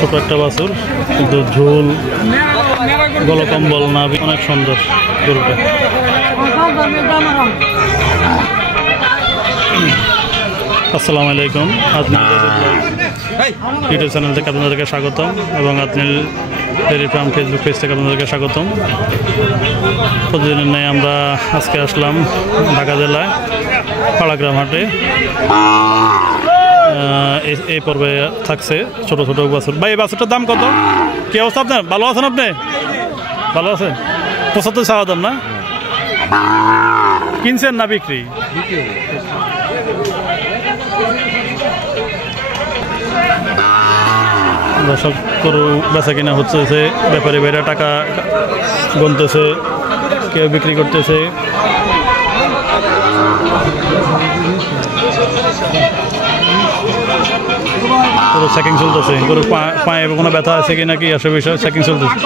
ছোট একটা বাছুর, কিন্তু ঝুল গলকম্বল না, অনেক সুন্দর গরুটা। আসসালামু আলাইকুম, আদনান ইউটিউব চ্যানেল থেকে আপনাদেরকে স্বাগতম এবং Adnan dairy farm Facebook page থেকে আপনাদেরকে স্বাগতম। প্রতিদিনের ন্যায় আমরা আজকে আসলাম ঢাকা জেলায় পাড়াগ্রাম হাটে। এই পর্বে থাকছে ছোট ছোট বাছুর। ভাই, এই বাছুরটার দাম কত? কি অবস্থা আপনার? ভালো আছেন আপনি? ভালো আছেন? 75 চাওয়া দাম না? কিনছেন না বিক্রি? দর্শক, গরু বেচা কিনা হচ্ছে, ব্যাপারী ভাইরা টাকা গুনতেছে, কেউ বিক্রি করতেছে। পুরো চেকিং চলতেছে, গরুর পায়ে কোনো ব্যথা আছে কি নাকি এসব বিষয়ে চেকিং চলতেছে।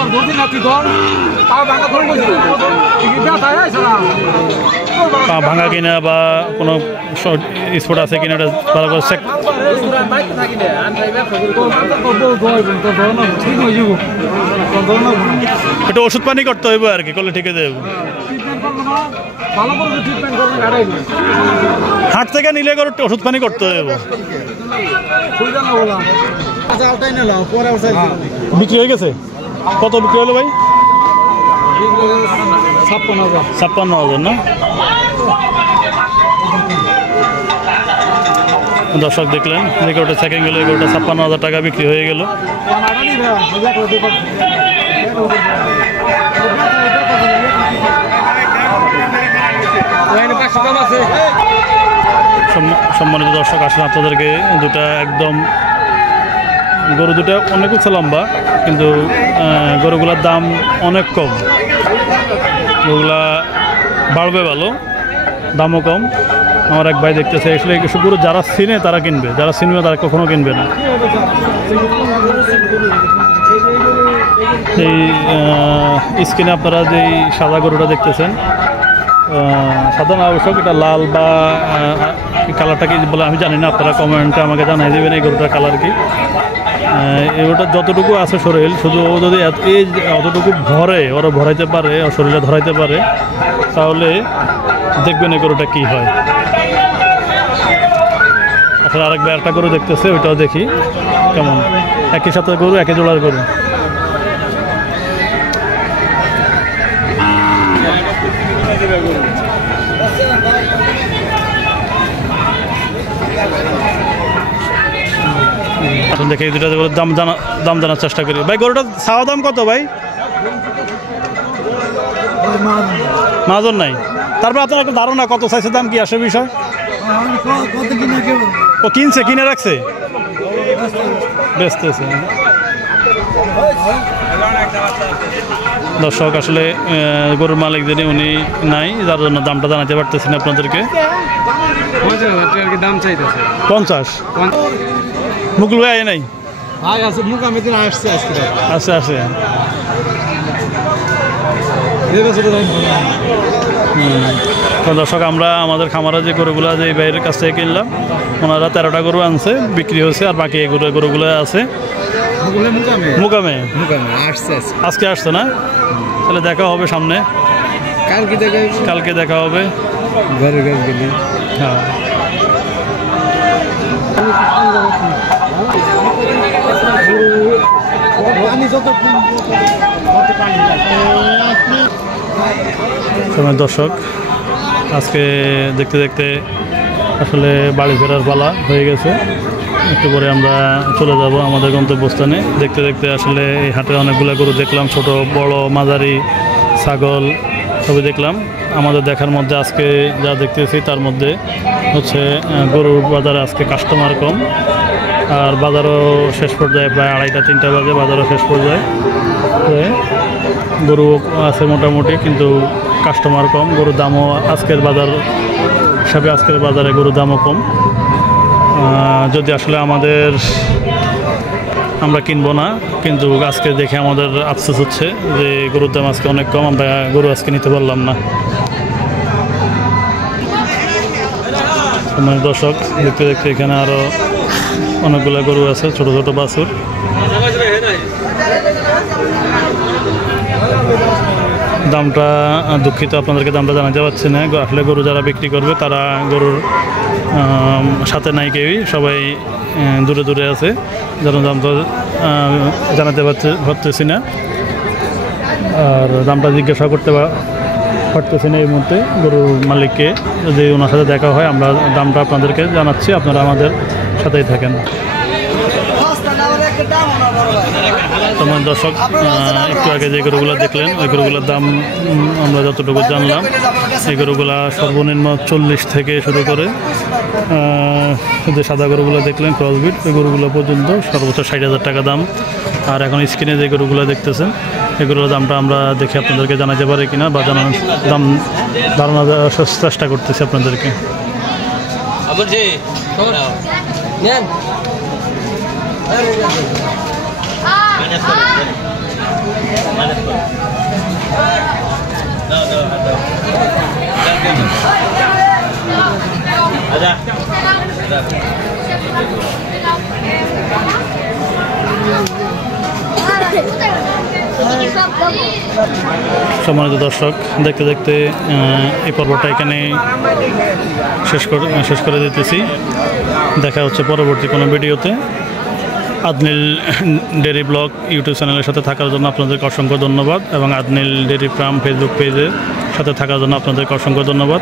পা ভাঙা কিনা বা কোনো স্পট আছে কিনা এটা ভালো করে চেক। একটু ওষুধ পানি করতে হইব আর কি, করলে ঠিক আছে। হাট থেকে নিলে গরু ওষুধ পানি করতে হইব। বিক্রি হয়ে গেছে? কত বিক্রি হলো ভাই? 56,000 না? দর্শক দেখলেন, যে গরুটা চেকিং গেল, এই গরুটা 56,000 টাকা বিক্রি হয়ে গেল। সম্মানিত দর্শক, আসলে আপনাদেরকে দুটা একদম গরু দুটা অনেক উঁচা লম্বা, কিন্তু গরুগুলার দাম অনেক কম। গরুগুলা বাড়বে ভালো, দামও কম। আমার এক ভাই দেখতেছে, আসলে কিছু গরু যারা চিনে তারা কিনবে, যারা চিনবে তারা কখনো কিনবে না। এই স্ক্রিনে আপনারা যে সাদা গরুটা দেখতেছেন, সাদা না অবশ্যক, এটা লাল বা কালারটা কি বলে আমি জানি না, আপনারা কমেন্টে আমাকে জানাই দেবেন এই গরুটার কালার কি। এগুলোটা যতটুকু আছে শরীর, শুধু ও যদি এই অতটুকু ভরে, ওরা ভরাইতে পারে, ওর শরীরে ধরাইতে পারে, তাহলে দেখবেন এই গরুটা কী হয়। আসলে আরেকবার একটা গরু দেখতেছে, ওইটাও দেখি কেমন। একই সাথে গরু, একই জোড়ার গরু। এখন দেখে দুটা দাম জানার চেষ্টা করি। ভাই, গরুটা চাওয়া দাম কত ভাই? মাজন নাই। তারপর আপনার একটা ধারণা কত চাইছে, দাম কি আসে বিষয়? ও কিনছে, কিনে রাখছে, বেচতেছে। দর্শক, আসলে গরুর মালিক যিনি উনি নাই, যার জন্য দামটা জানাতে পারতেছি না আপনাদেরকে। 50 মুকুল ভাই নাই? আচ্ছা আচ্ছা। দর্শক, আমরা আমাদের খামারে যে গরুগুলো যে বাইরের কাছ থেকে কিনলাম, ওনারা 13টা গরু আনছে, বিক্রি হয়েছে, আর বাকি এই গরুগুলো আছে মুকামে। আজকে আসছে না? তাহলে দেখা হবে সামনে, কালকে দেখা হবে। হ্যাঁ, দর্শক, আজকে দেখতে দেখতে আসলে বাড়ি ফেরার পালা হয়ে গেছে। একটু পরে আমরা চলে যাব আমাদের গন্তব্যস্থানে। দেখতে দেখতে আসলে এই হাটে অনেকগুলো গরু দেখলাম, ছোট বড় মাঝারি, ছাগল সবই দেখলাম। আমাদের দেখার মধ্যে আজকে যা দেখতেছি তার মধ্যে হচ্ছে গরুর বাজারে আজকে কাস্টমার কম, আর বাজারও শেষ পর্যায়ে, প্রায় 2:30-3টা বাজে, বাজারও শেষ পর্যায়ে। গরু আছে মোটামুটি, কিন্তু কাস্টমার কম। গরুর দামও আজকের বাজার হিসাবে আজকের বাজারে গরুর দামও কম। যদি আসলে আমরা কিনবো না, কিন্তু আজকে দেখে আমাদের আফসোস হচ্ছে যে গরুর দাম আজকে অনেক কম, আমরা গরু আজকে নিতে পারলাম না। দর্শক, দেখতে দেখতে এখানে আরও অনেকগুলো গরু আছে, ছোট ছোট বাছুর। দামটা দুঃখিত, আপনাদেরকে দামটা জানাতে পারছি না। আসলে গরু যারা বিক্রি করবে তারা গরুর সাথে নাই কেউই, সবাই দূরে দূরে আছে, যারা দামটা জানাতে পারতেছি না। আর দামটা জিজ্ঞাসা করতে পারতেছি না এই মুহূর্তে গরুর মালিককে। যদি ওনার সাথে দেখা হয় আমরা দামটা আপনাদেরকে জানাচ্ছি, আপনারা আমাদের সাথেই থাকেন। তোমার দর্শক, একটু আগে যে গরুগুলো দেখলেন ওই গরুগুলোর দাম আমরা যতটুকু জানলাম, এই গরুগুলা সর্বনিম্ন 40 থেকে শুরু করে যে সাদা গরুগুলো দেখলেন ক্রসবিট, ওই গরুগুলো পর্যন্ত সর্বোচ্চ 60,000 টাকা দাম। আর এখন স্ক্রিনে যে গরুগুলো দেখতেছেন এগুলোর দামটা আমরা দেখে আপনাদেরকে জানাতে পারি কিনা বা জানানোর দাম ধারণা দেওয়ার চেষ্টা করতেছি আপনাদেরকে। সম্মানিত দর্শক, দেখতে দেখতে এই পর্বটা এখানে শেষ করে দিতেছি। দেখা হচ্ছে পরবর্তী কোনো ভিডিওতে। আদনিল ডেইরি ব্লগ ইউটিউব চ্যানেলের সাথে থাকার জন্য আপনাদেরকে অসংখ্য ধন্যবাদ, এবং আদনিল ডেইরি ফার্ম ফেসবুক পেজের সাথে থাকার জন্য আপনাদেরকে অসংখ্য ধন্যবাদ।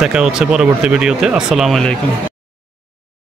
দেখা হচ্ছে পরবর্তী ভিডিওতে। আসসালামু আলাইকুম।